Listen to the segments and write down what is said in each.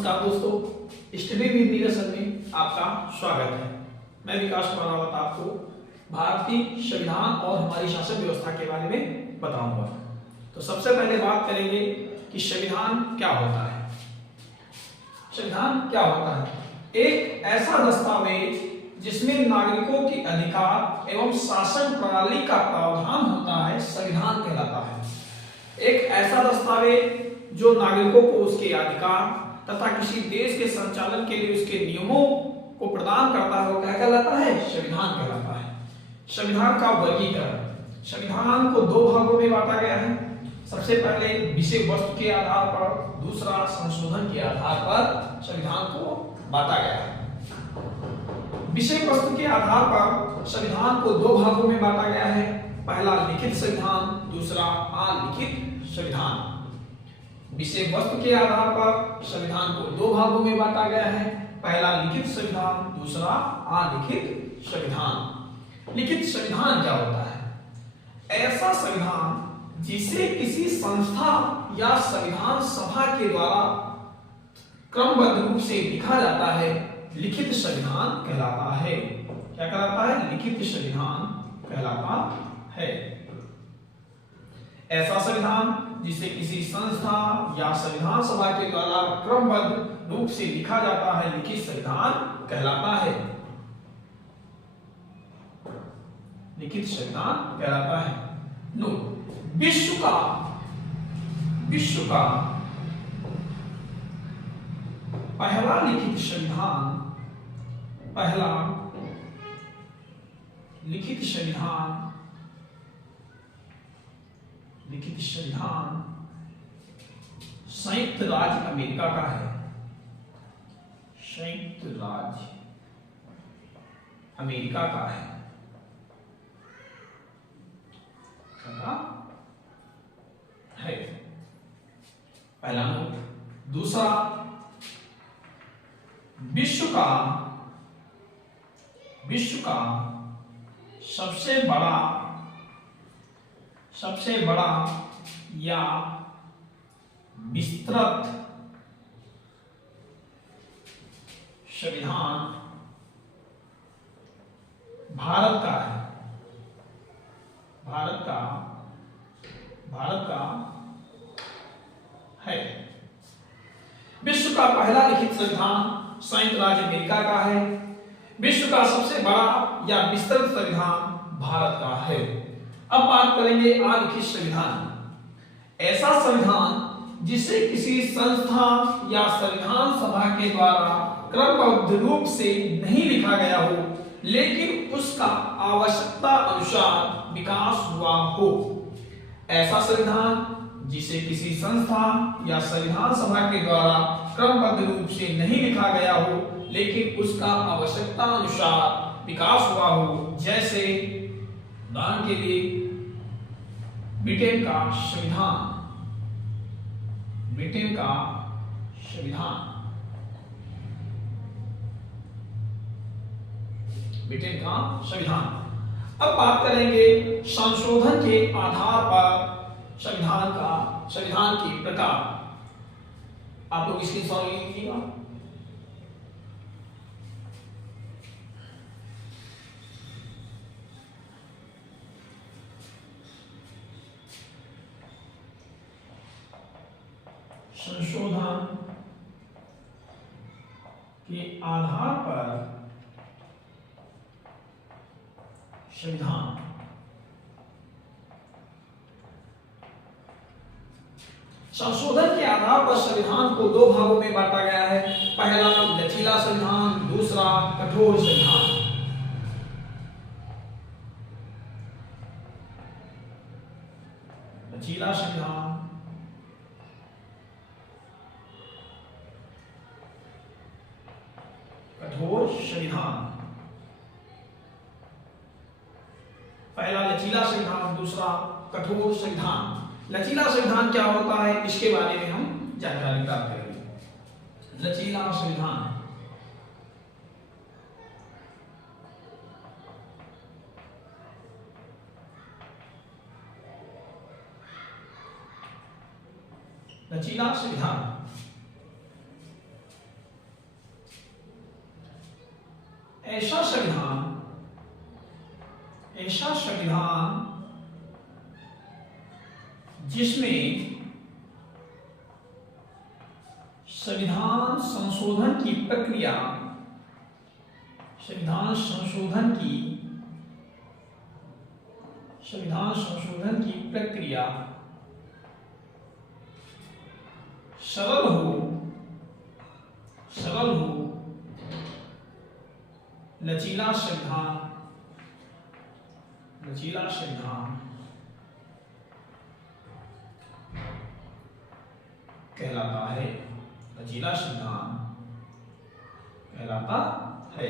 नमस्कार दोस्तों, study with Neeraj sir में आपका स्वागत है। मैं विकास कुमार रावत आपको भारतीय संविधान और हमारी शासन व्यवस्था के बारे में बताऊंगा। तो सबसे पहले बात करेंगे कि संविधान क्या होता है। संविधान क्या होता है? एक ऐसा दस्तावेज जिसमें नागरिकों के अधिकार एवं शासन प्रणाली का प्रावधान होता है, संविधान कहलाता है। एक ऐसा दस्तावेज जो नागरिकों को उसके अधिकार तथा किसी देश के संचालन के लिए उसके नियमों को प्रदान करता है, वो क्या कहलाता है? संविधान कहलाता है। संविधान का वर्गीकरण, संविधान को दो भागों में बांटा गया है। सबसे पहले विषय वस्तु के आधार पर, दूसरा संशोधन के आधार पर संविधान को बांटा गया है। विषय वस्तु के आधार पर संविधान को दो भागों में बांटा गया है। पहला लिखित संविधान, दूसरा अलिखित संविधान। विषय वस्तु के आधार पर संविधान को दो भागों में बांटा गया है। पहला लिखित संविधान, दूसरा अलिखित संविधान। लिखित संविधान क्या होता है? ऐसा संविधान जिसे किसी संस्था या संविधान सभा के द्वारा क्रमबद्ध रूप से लिखा जाता है, लिखित संविधान कहलाता है। क्या कहलाता है? लिखित संविधान कहलाता है। ऐसा संविधान जिसे किसी संस्था या संविधान सभा के द्वारा क्रमबद्ध रूप से लिखा जाता है, लिखित संविधान कहलाता है। लिखित संविधान कहलाता है। विश्व का पहला लिखित संविधान, पहला लिखित संविधान संयुक्त राज्य अमेरिका का है। संयुक्त राज्य अमेरिका का है। पहला नोट। दूसरा, विश्व का सबसे बड़ा या विस्तृत संविधान भारत का है। भारत का है। विश्व का पहला लिखित संविधान संयुक्त राज्य अमेरिका का है। विश्व का सबसे बड़ा या विस्तृत संविधान भारत का है। अब बात करेंगे अलिखित संविधान। ऐसा संविधान जिसे किसी संस्था या संविधान सभा के द्वारा क्रमबद्ध रूप से नहीं लिखा गया हो, लेकिन उसका आवश्यकता अनुसार विकास हुआ हो। ऐसा संविधान जिसे किसी संस्था या संविधान सभा के द्वारा क्रमबद्ध रूप से नहीं लिखा गया हो, लेकिन उसका आवश्यकता अनुसार विकास हुआ हो। जैसे उदाहरण के लिए ब्रिटेन का संविधान, अब बात करेंगे संशोधन के आधार पर संविधान के प्रकार। आप लोग इसकी सॉल्व कीजिएगा। संशोधन के आधार पर संविधान। संशोधन के आधार पर संविधान को दो भागों में बांटा गया है। पहला लचीला संविधान, दूसरा कठोर संविधान। लचीला संविधान, कठोर संविधान। पहला लचीला संविधान, दूसरा कठोर संविधान। लचीला संविधान क्या होता है, इसके बारे में हम जानकारी प्राप्त करेंगे। लचीला संविधान लचीला संविधान ऐसा संविधान जिसमें संविधान संशोधन की प्रक्रिया सरल हो, लचीला संविधान कहलाता है। लचीला संविधान कहलाता है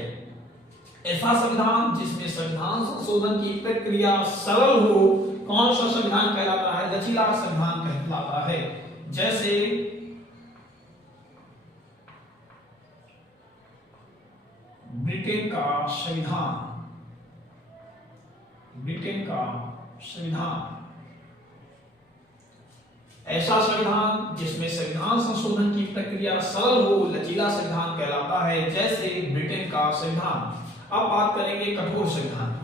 ऐसा संविधान जिसमें संविधान संशोधन की प्रक्रिया सरल हो। कौन सा संविधान कहलाता है? लचीला संविधान कहलाता है। जैसे ब्रिटेन का संविधान ऐसा संविधान जिसमें संविधान संशोधन की प्रक्रिया सरल हो, लचीला संविधान कहलाता है। जैसे ब्रिटेन का संविधान। अब बात करेंगे कठोर संविधान।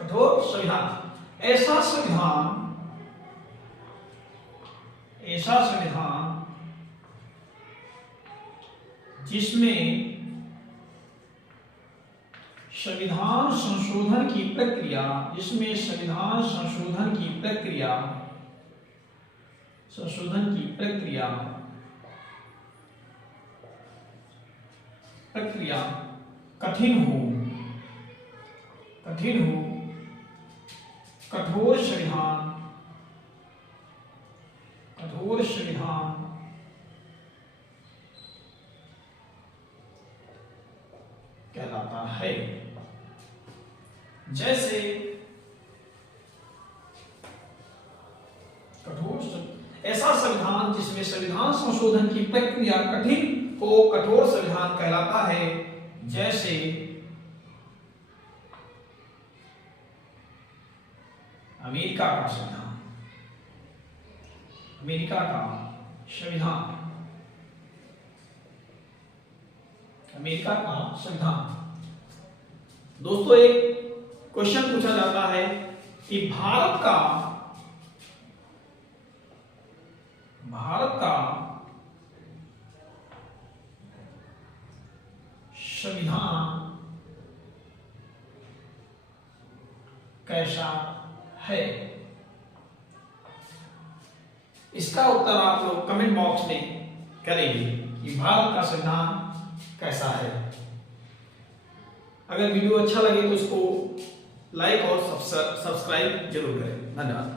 कठोर संविधान ऐसा संविधान जिसमें संविधान संशोधन की प्रक्रिया कठिन हो। कठोर संविधान कहलाता है। जैसे ऐसा संविधान जिसमें संविधान संशोधन की प्रक्रिया कठिन को कठोर संविधान कहलाता है। जैसे अमेरिका का संविधान। दोस्तों एक क्वेश्चन पूछा जाता है कि भारत का संविधान कैसा है? इसका उत्तर आप लोग कमेंट बॉक्स में करेंगे कि भारत का संविधान कैसा है। अगर वीडियो अच्छा लगे तो उसको लाइक और सब्सक्राइब जरूर करें। धन्यवाद।